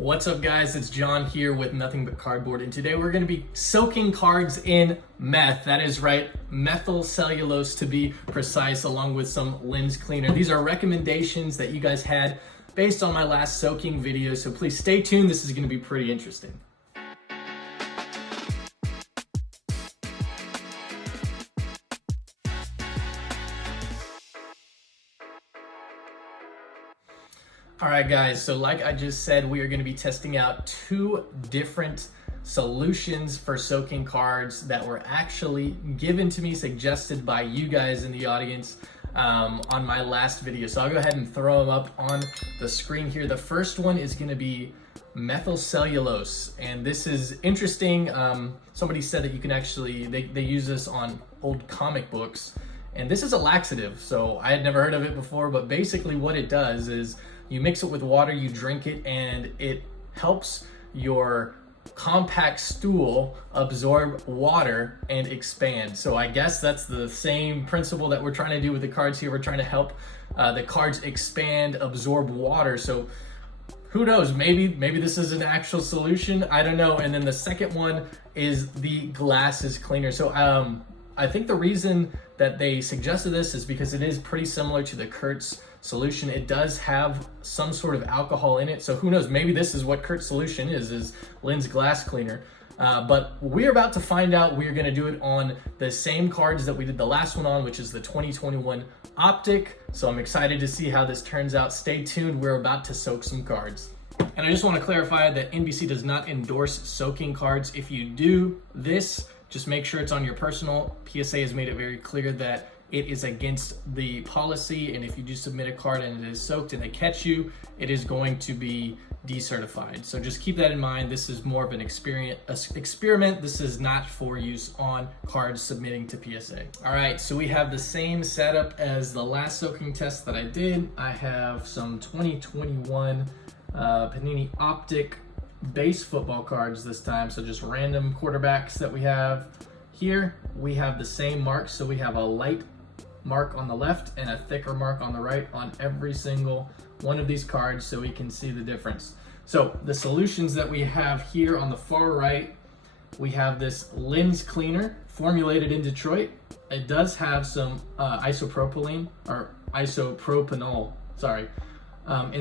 What's up guys, it's John here with Nothing But Cardboard, and today we're going to be soaking cards in meth. That is right, methyl cellulose to be precise, along with some lens cleaner. These are recommendations that you guys had based on my last soaking video, so please stay tuned. This is going to be pretty interesting. All right guys, so like I just said, we are going to be testing out two different solutions for soaking cards that were actually given to me, suggested by you guys in the audience on my last video. So I'll go ahead and throw them up on the screen here. The first one is going to be methyl cellulose, and this is interesting. Somebody said that you can actually, they use this on old comic books, and this is a laxative. So I had never heard of it before, but basically what it does is you mix it with water, you drink it, and it helps your compact stool absorb water and expand. So I guess that's the same principle that we're trying to do with the cards here. We're trying to help the cards expand, absorb water. So who knows, maybe this is an actual solution, I don't know. And then the second one is the glasses cleaner. So I think the reason that they suggested this is because it is pretty similar to the Kurt's solution. It does have some sort of alcohol in it, so who knows, maybe this is what Kurt's solution is lens glass cleaner. But we're about to find out. We're going to do it on the same cards that we did the last one on, which is the 2021 Optic. So I'm excited to see how this turns out. Stay tuned, we're about to soak some cards. And I just want to clarify that NBC does not endorse soaking cards. If you do this, just make sure it's on your personal. PSA has made it very clear that it is against the policy, and if you do submit a card and it is soaked and they catch you, it is going to be decertified. So just keep that in mind. This is more of an experiment. This is not for use on cards submitting to PSA. All right, so we have the same setup as the last soaking test that I did. I have some 2021 Panini Optic base football cards this time, so just random quarterbacks that we have here. We have the same marks, so we have a light mark on the left and a thicker mark on the right on every single one of these cards, so we can see the difference. So the solutions that we have here on the far right, we have this lens cleaner formulated in Detroit. It does have some isopropyl in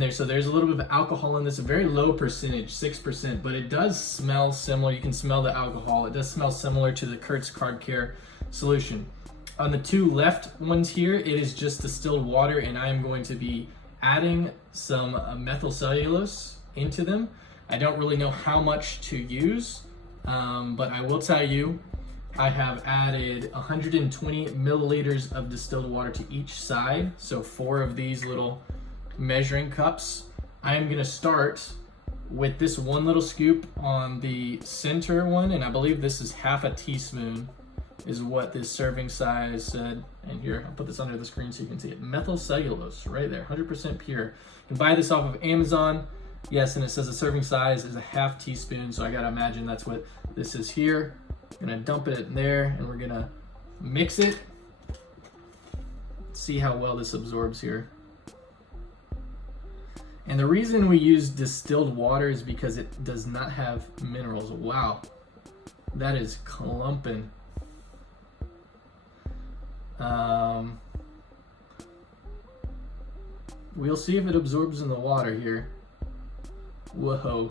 there, so there's a little bit of alcohol in this, a very low percentage, 6%, but it does smell similar. You can smell the alcohol. It does smell similar to the Kurt's Card Care solution. On the two left ones here, it is just distilled water, and I am going to be adding some methyl cellulose into them. I don't really know how much to use, but I will tell you, I have added 120 milliliters of distilled water to each side, so 4 of these little measuring cups. I am going to start with this one little scoop on the center one, and I believe this is half a teaspoon is what this serving size said. And here, I'll put this under the screen so you can see it. Methyl cellulose right there, 100% pure. You can buy this off of Amazon. Yes, and it says the serving size is a half teaspoon, so I gotta imagine that's what this is here. I'm gonna dump it in there, and we're gonna mix it. See how well this absorbs here. And the reason we use distilled water is because it does not have minerals. Wow, that is clumping. We'll see if it absorbs in the water here. Whoa,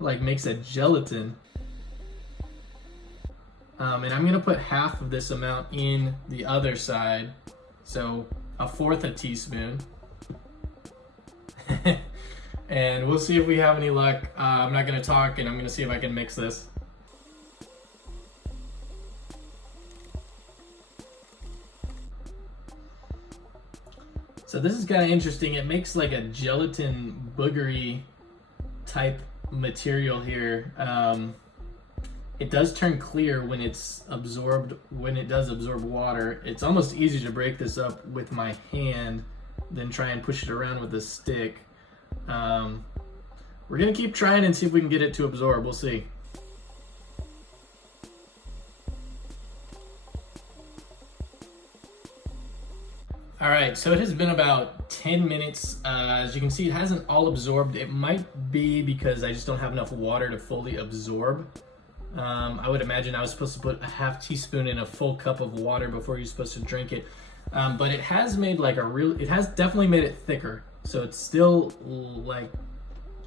like makes a gelatin. And I'm gonna put half of this amount in the other side, so 1/4 a teaspoon. And we'll see if we have any luck. I'm not gonna talk, and I'm gonna see if I can mix this. So this is kind of interesting. It makes like a gelatin boogery type material here. It does turn clear when it's absorbed, when it does absorb water. It's almost easier to break this up with my hand than try and push it around with a stick. We're gonna keep trying and see if we can get it to absorb. We'll see. All right, right, so it has been about 10 minutes. As you can see, it hasn't all absorbed. It might be because I just don't have enough water to fully absorb. I would imagine I was supposed to put a half teaspoon in a full cup of water before you're supposed to drink it. But it has made like it has definitely made it thicker. So it's still like,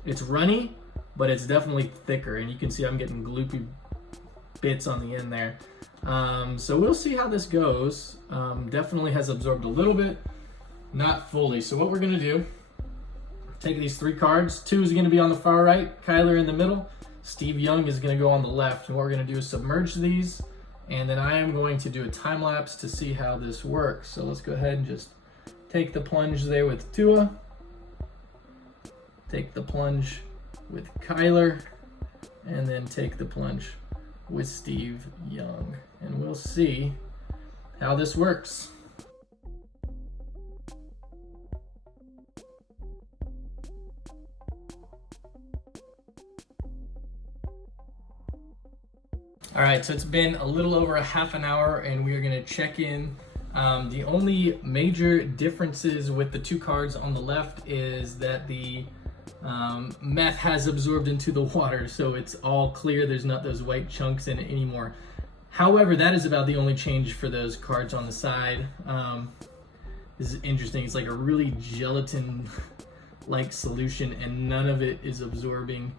it's runny, but it's definitely thicker. And you can see I'm getting gloopy bits on the end there. So we'll see how this goes. Definitely has absorbed a little bit, not fully. So what we're gonna do, take these 3 cards. 2 is gonna be on the far right, Kyler in the middle, Steve Young is gonna go on the left. And what we're gonna do is submerge these, and then I am going to do a time lapse to see how this works. So let's go ahead and just take the plunge there with Tua, take the plunge with Kyler, and then take the plunge with Steve Young. And we'll see how this works. All right, so it's been a little over a half an hour and we are gonna check in. The only major differences with the 2 cards on the left is that the meth has absorbed into the water, so it's all clear. There's not those white chunks in it anymore. However, that is about the only change for those cards on the side. This is interesting. It's like a really gelatin-like solution, and none of it is absorbing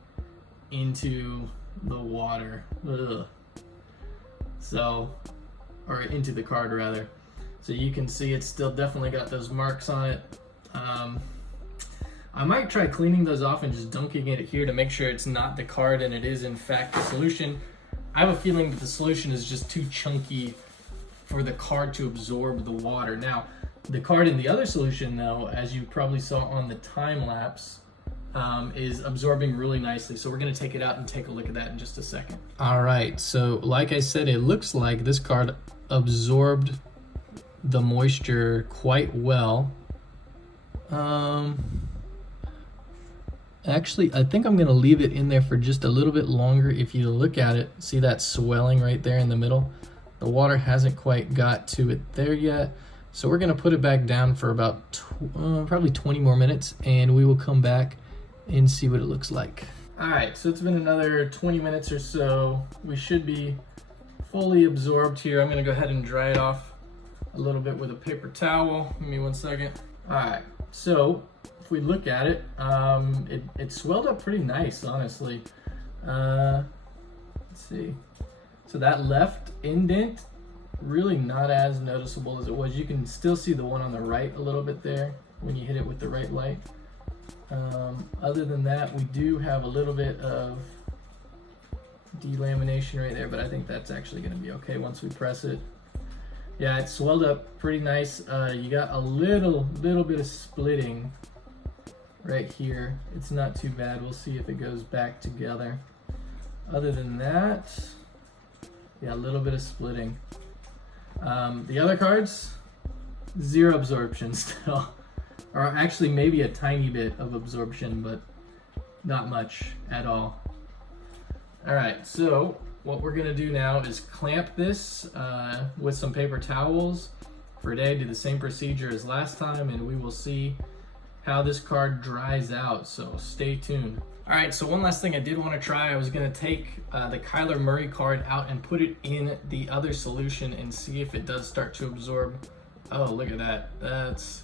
into the water. Ugh. So, or into the card rather. So you can see it's still definitely got those marks on it. I might try cleaning those off and just dunking it here to make sure it's not the card and it is in fact the solution. I have a feeling that the solution is just too chunky for the card to absorb the water. Now, the card in the other solution though, as you probably saw on the time lapse, is absorbing really nicely. So we're gonna take it out and take a look at that in just a second. All right, so like I said, it looks like this card absorbed the moisture quite well. Actually, I think I'm gonna leave it in there for just a little bit longer. If you look at it, see that swelling right there in the middle? The water hasn't quite got to it there yet. So we're gonna put it back down for about probably 20 more minutes, and we will come back and see what it looks like. All right, so it's been another 20 minutes or so. We should be fully absorbed here. I'm gonna go ahead and dry it off a little bit with a paper towel. Give me 1 second. All right, so if we look at it, it swelled up pretty nice, honestly. Let's see. So that left indent, really not as noticeable as it was. You can still see the one on the right a little bit there when you hit it with the right light. Other than that, we do have a little bit of delamination right there, but I think that's actually gonna be okay once we press it. Yeah, it swelled up pretty nice. You got a little bit of splitting right here. It's not too bad. We'll see if it goes back together. Other than that, yeah, a little bit of splitting. The other cards, 0 absorption still. Or actually maybe a tiny bit of absorption, but not much at all. All right, so what we're gonna do now is clamp this with some paper towels for a day, do the same procedure as last time, and we will see how this card dries out, so stay tuned. All right, so one last thing I did want to try. I was gonna take the Kyler Murray card out and put it in the other solution and see if it does start to absorb. Oh, look at that. That's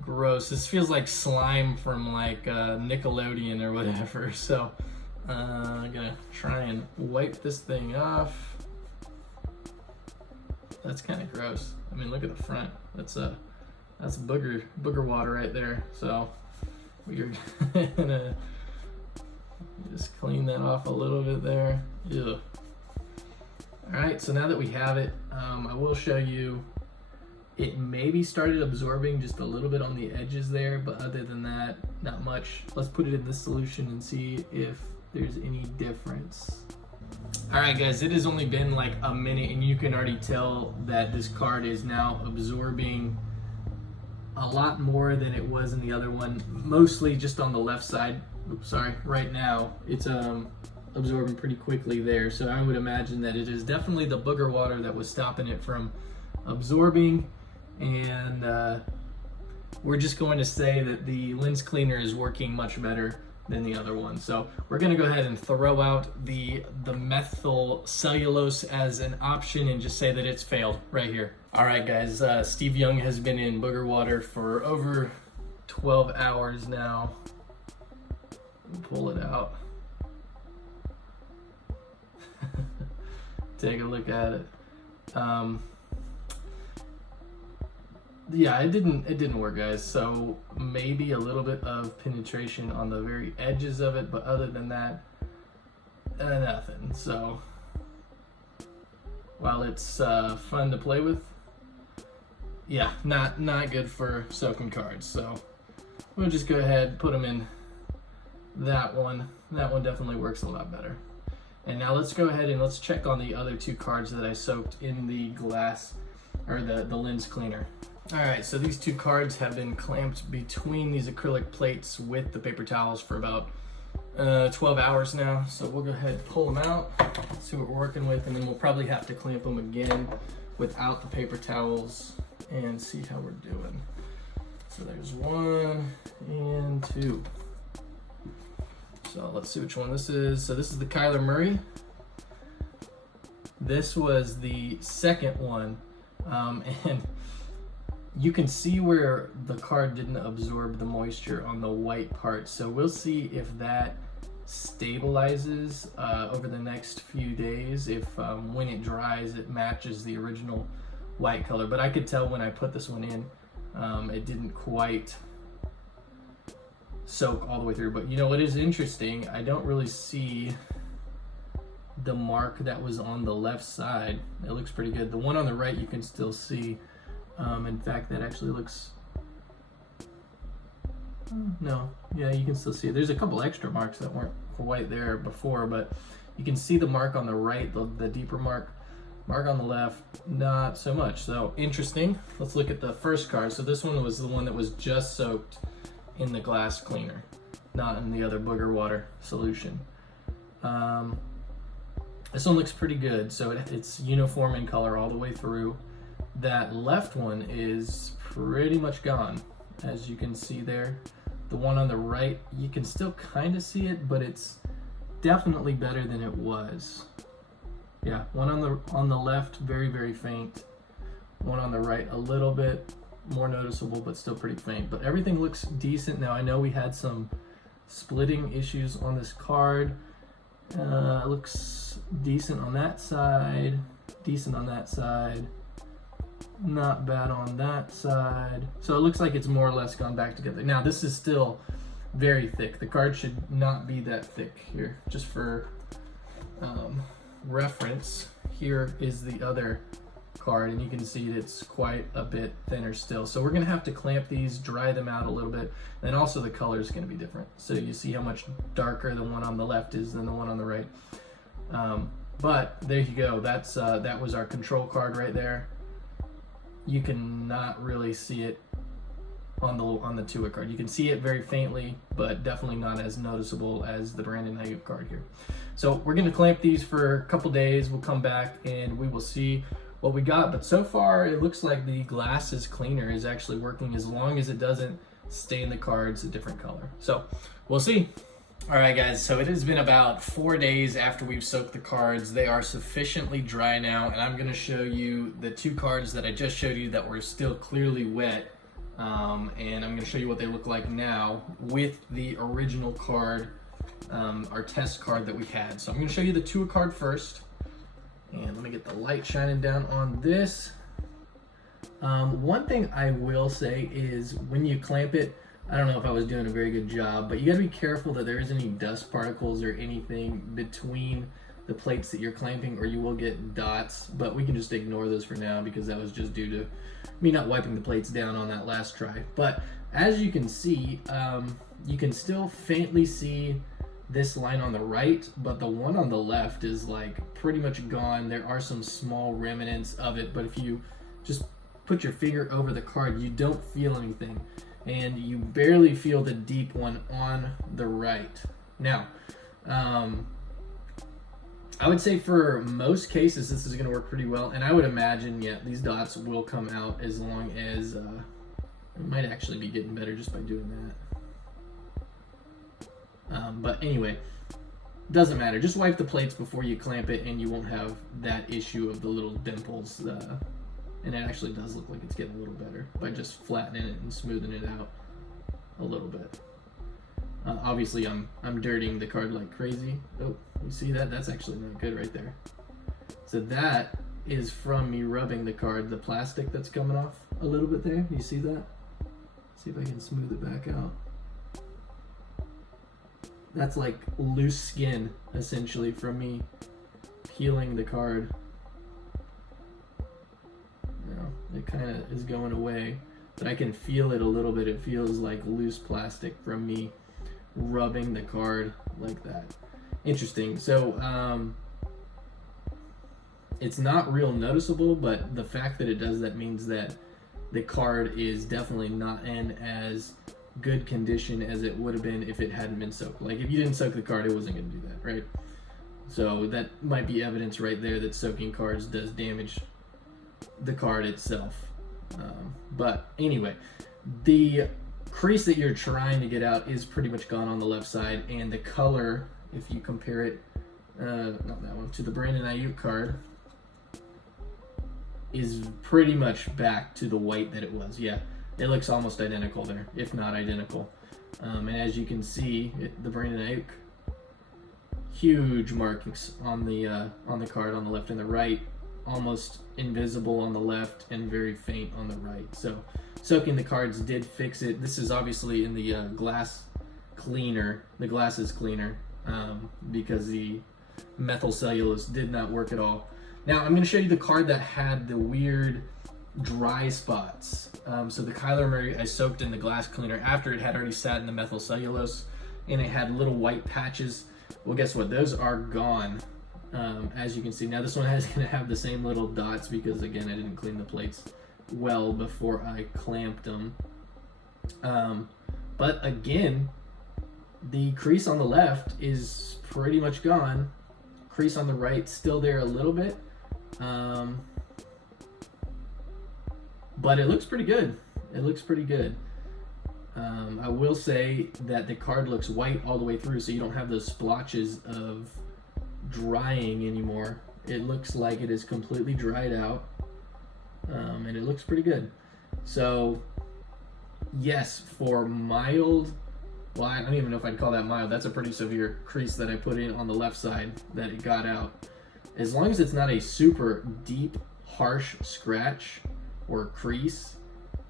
gross. This feels like slime from like Nickelodeon or whatever. So I'm gonna try and wipe this thing off. That's kind of gross. I mean, look at the front. That's booger water right there. So we're gonna just clean that off a little bit there. Ew. All right, so now that we have it, I will show you. It maybe started absorbing just a little bit on the edges there, but other than that, not much. Let's put it in this solution and see if there's any difference. All right, guys, it has only been like a minute, and you can already tell that this card is now absorbing a lot more than it was in the other one, mostly just on the left side. Oops, sorry, right now it's absorbing pretty quickly there. So I would imagine that it is definitely the booger water that was stopping it from absorbing, and we're just going to say that the lens cleaner is working much better than the other one. So we're going to go ahead and throw out the methyl cellulose as an option and just say that it's failed right here. All right, guys, Steve Young has been in booger water for over 12 hours now. Pull it out. Take a look at it. Yeah, it didn't work, guys. So maybe a little bit of penetration on the very edges of it, but other than that, nothing. So while it's fun to play with, yeah, not good for soaking cards. So we'll just go ahead, put them in that one. That one definitely works a lot better. And now let's go ahead and let's check on the other two cards that I soaked in the glass, or the lens cleaner. All right, so these two cards have been clamped between these acrylic plates with the paper towels for about 12 hours now. So we'll go ahead and pull them out, see what we're working with, and then we'll probably have to clamp them again without the paper towels and see how we're doing. So there's 1 and 2. So let's see which one this is. So this is the Kyler Murray. This was the second one, and you can see where the card didn't absorb the moisture on the white part. So we'll see if that stabilizes over the next few days, if when it dries it matches the original white color. But I could tell when I put this one in, it didn't quite soak all the way through. But you know what is interesting, I don't really see the mark that was on the left side. It looks pretty good. The one on the right you can still see. In fact, that actually looks, no, yeah, you can still see it. There's a couple extra marks that weren't quite there before, but you can see the mark on the right, the deeper mark on the left, not so much. So interesting. Let's look at the first card. So this one was the one that was just soaked in the glass cleaner, not in the other booger water solution. This one looks pretty good. So it's uniform in color all the way through. That left one is pretty much gone, as you can see there. The one on the right, you can still kind of see it, but it's definitely better than it was. Yeah, one on the left, very, very faint. One on the right, a little bit more noticeable, but still pretty faint. But everything looks decent. Now, I know we had some splitting issues on this card. It looks decent on that side, decent on that side. Not bad on that side. So it looks like it's more or less gone back together. Now this is still very thick. The card should not be that thick here. Just for reference, here is the other card, and you can see it's quite a bit thinner still. So we're gonna have to clamp these, dry them out a little bit, and also the color is gonna be different. So you see how much darker the one on the left is than the one on the right. But there you go. That's that was our control card right there. You can not really see it on the Tua card. You can see it very faintly, but definitely not as noticeable as the Brandon Ayuk card here. So we're going to clamp these for a couple days. We'll come back and we will see what we got. But so far, it looks like the glasses cleaner is actually working, as long as it doesn't stain the cards a different color. So we'll see. All right, guys, so it has been about 4 days after we've soaked the cards. They are sufficiently dry now, and I'm going to show you the two cards that I just showed you that were still clearly wet, and I'm going to show you what they look like now with the original card, our test card that we had. So I'm going to show you the Tua card first, and let me get the light shining down on this. One thing I will say is when you clamp it, I don't know if I was doing a very good job, but you got to be careful that there isn't any dust particles or anything between the plates that you're clamping, or you will get dots. But we can just ignore those for now because that was just due to me not wiping the plates down on that last try. But as you can see, you can still faintly see this line on the right, but the one on the left is like pretty much gone. There are some small remnants of it, but if you just put your finger over the card, you don't feel anything. And you barely feel the deep one on the right. Now, I would say for most cases, this is going to work pretty well. And I would imagine, yeah, these dots will come out as long as It might actually be getting better just by doing that. But anyway, doesn't matter. Just wipe the plates before you clamp it and you won't have that issue of the little dimples. And it actually does look like it's getting a little better by just flattening it and smoothing it out a little bit. Obviously, I'm dirtying the card like crazy. Oh, you see that? That's actually not good right there. So that is from me rubbing the card, the plastic that's coming off a little bit there. You see that? See if I can smooth it back out. That's like loose skin, essentially, from me peeling the card. Now, it kind of is going away, but I can feel it a little bit. It feels like loose plastic from me rubbing the card like that. Interesting. So, it's not real noticeable, but the fact that it does that means that the card is definitely not in as good condition as it would have been if it hadn't been soaked. Like if you didn't soak the card, it wasn't going to do that, right? So that might be evidence right there that soaking cards does damage the card itself. But anyway, the crease that you're trying to get out is pretty much gone on the left side, and the color, if you compare it, not that one, to the Brandon Ayuk card, is pretty much back to the white that it was. Yeah, it looks almost identical there, if not identical. And as you can see, the Brandon Ayuk, huge markings on the card on the left and the right, almost invisible on the left and very faint on the right. So soaking the cards did fix it. This is obviously in the glass cleaner, the glasses cleaner, because the methyl cellulose did not work at all. Now I'm going to show you the card that had the weird dry spots. So the Kyler Murray I soaked in the glass cleaner after it had already sat in the methyl cellulose, and it had little white patches. Well, guess what? Those are gone, as you can see. Now this one is going to have the same little dots because, again, I didn't clean the plates well before I clamped them. But again, the crease on the left is pretty much gone. Crease on the right still there a little bit. But it looks pretty good. It looks pretty good. I will say that the card looks white all the way through, so you don't have those splotches of drying anymore. It looks like it is completely dried out, and it looks pretty good. So, yes, for mild, well, I don't even know if I'd call that mild. That's a pretty severe crease that I put in on the left side that it got out. As long as it's not a super deep, harsh scratch or crease,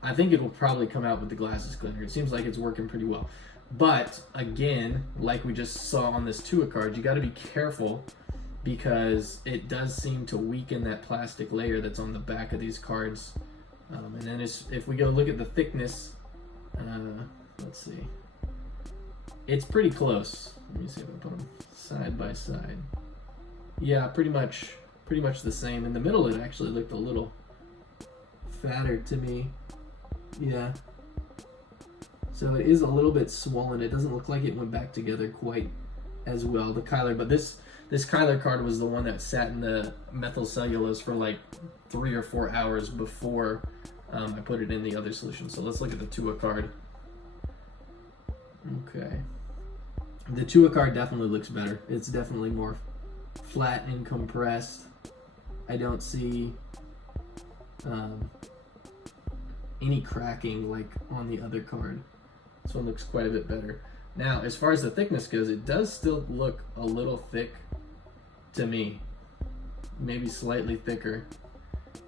I think it will probably come out with the glasses cleaner. It seems like it's working pretty well. But again, like we just saw on this Tua card, you got to be careful because it does seem to weaken that plastic layer that's on the back of these cards. And then if we go look at the thickness, let's see. It's pretty close. Let me see if I put them side by side. Yeah, pretty much the same. In the middle, it actually looked a little fatter to me. Yeah. So it is a little bit swollen. It doesn't look like it went back together quite as well. The Kyler, but this Kyler card was the one that sat in the methyl cellulose for like 3 or 4 hours before I put it in the other solution. So let's look at the Tua card. Okay. The Tua card definitely looks better. It's definitely more flat and compressed. I don't see any cracking like on the other card. This one looks quite a bit better. Now, as far as the thickness goes, it does still look a little thick to me. Maybe slightly thicker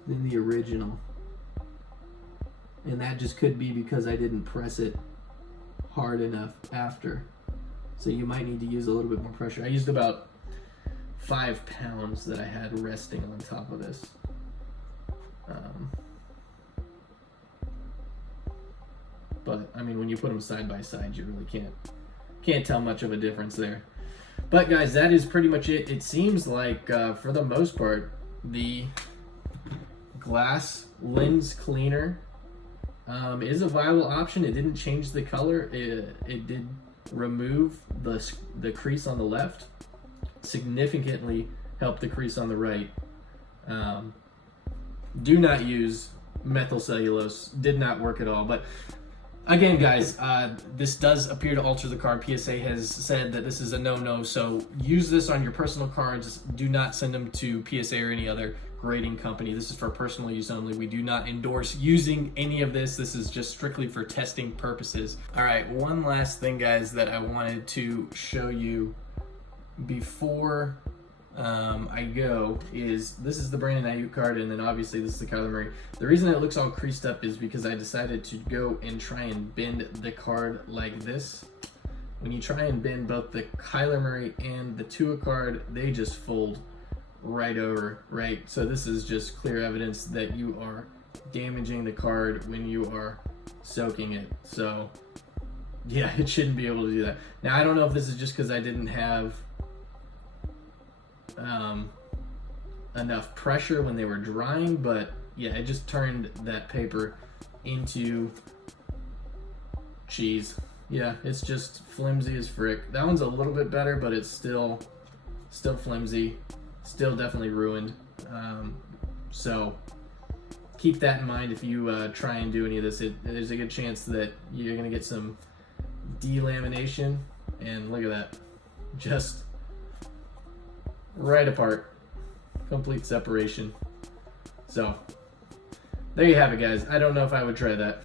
than the original. And that just could be because I didn't press it hard enough after. So you might need to use a little bit more pressure. I used about 5 pounds that I had resting on top of this. But I mean, when you put them side by side, you really can't tell much of a difference there. But guys, that is pretty much it. It seems like for the most part, the glass lens cleaner is a viable option. It didn't change the color. It did remove the crease on the left, significantly helped the crease on the right. Do not use methyl cellulose. Did not work at all. But again, guys, this does appear to alter the card. PSA has said that this is a no-no, so use this on your personal cards. Do not send them to PSA or any other grading company. This is for personal use only. We do not endorse using any of this. This is just strictly for testing purposes. All right, one last thing, guys, that I wanted to show you before I go is this is the Brandon Ayuk card, and then obviously this is the Kyler Murray. The reason it looks all creased up is because I decided to go and try and bend the card like this. When you try and bend both the Kyler Murray and the Tua card, they just fold right over, right? So this is just clear evidence that you are damaging the card when you are soaking it. So yeah, it shouldn't be able to do that. Now, I don't know if this is just because I didn't have enough pressure when they were drying, but yeah, it just turned that paper into cheese. Yeah, it's just flimsy as frick. That one's a little bit better, but it's still flimsy, still definitely ruined. So keep that in mind if you try and do any of this. There's a good chance that you're gonna get some delamination, and look at that, just right apart, complete separation. So there you have it, guys. I don't know if I would try that.